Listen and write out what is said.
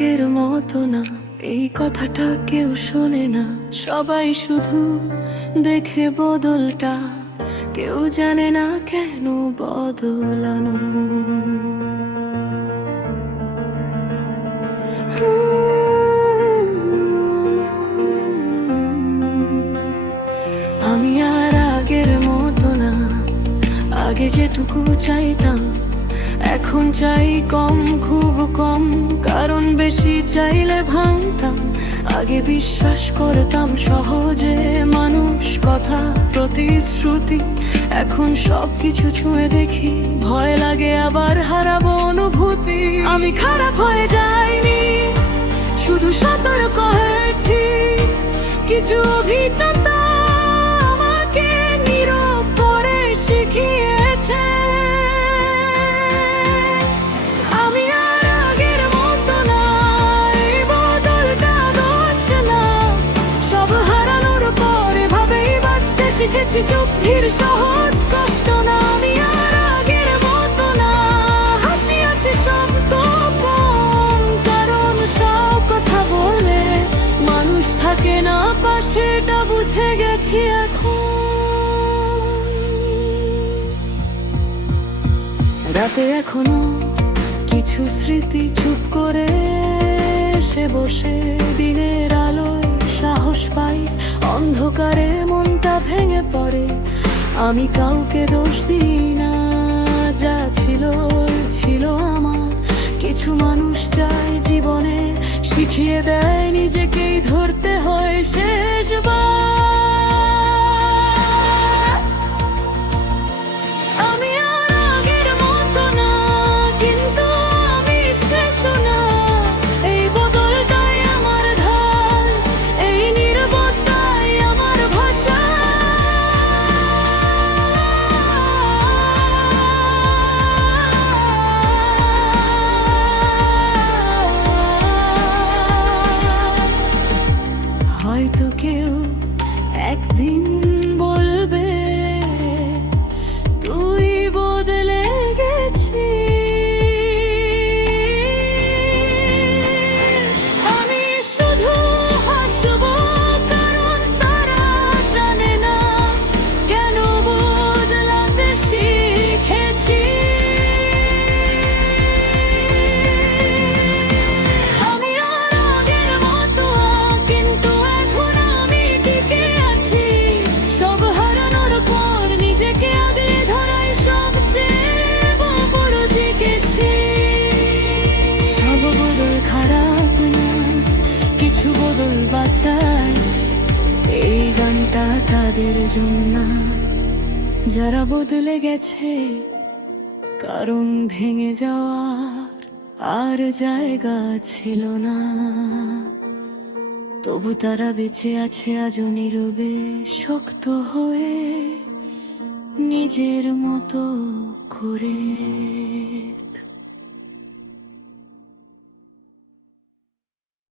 আগের মতো না, এই কথাটা কেউ শোনে না। সবাই শুধু দেখে বদলটা, কেউ জানে না কেন বদলানো। আমি আর আগের মতো না, আগে যেটুকু চাইতাম এখন চাই কম, খুব কম, কারণ বেশি চাইলে ভাঙতাম। আগে বিশ্বাস করতাম সহজে মানুষ, কথা, প্রতিশ্রুতি, এখন সবকিছু ছুঁয়ে দেখি ভয় লাগে, আবার হারাবো অনুভূতি। আমি খারাপ হয়ে যাইনি, শুধু সতর্ক হয়েছি। কিছু অভিজ্ঞতা আমাকে নীরব করে শিখিয়েছে। আমি আর আগের মতো না, এই বদলটা দোষ না। সব হারানোর পর এভাবেই বাঁচতে শিখেছি, চুপ ধীর সহজ কষ্ট না। আমি আর আগের মতো না, হাসি আছে সব গোপন, কারণ সব কথা বলে মানুষ থাকে না পাশে, এটা বুঝে গেছি এখন। রাতে এখনো কিছু স্মৃতি চুপ করে সে বসে, দিনের আলোয় সাহস পাই, অন্ধকারে মনটা ভেঙে পড়ে। আমি কাউকে দোষ দিই না, যা ছিল ছিল আমার। কিছু মানুষ চায় জীবনে শিখিয়ে দেয় নিজেকেই ধরতে হয় শেষবার। আমি আর আগের মতো না, কিন্তু আমি শেষ না। এই বদলটাই আমার ঢাল, এই নীরবতাই আমার ভাষা। হয়তো কেউ একদিন বলবে তুই বদলে গেছিস। আমি শুধু হাসবো, কারণ তারা জানে না কেন বদলাতে শিখেছি। আমি আর আগের মতো, কিন্তু এখন আমি টিকে আছি। সব হারানোর পর নিজেকে আগলে ধরাই সবচেয়ে বড় শিখেছি। সব বদল খারাপ না, কিছু বদল বাঁচায়। এই গানটা তাদের জন্য যারা বদলে গেছে, কারণ ভেঙে যাওয়ার আর জায়গা ছিল না। তবু তারা বেঁচে আছে আজও নীরবে, শক্ত হয়ে, নিজের মতো করে।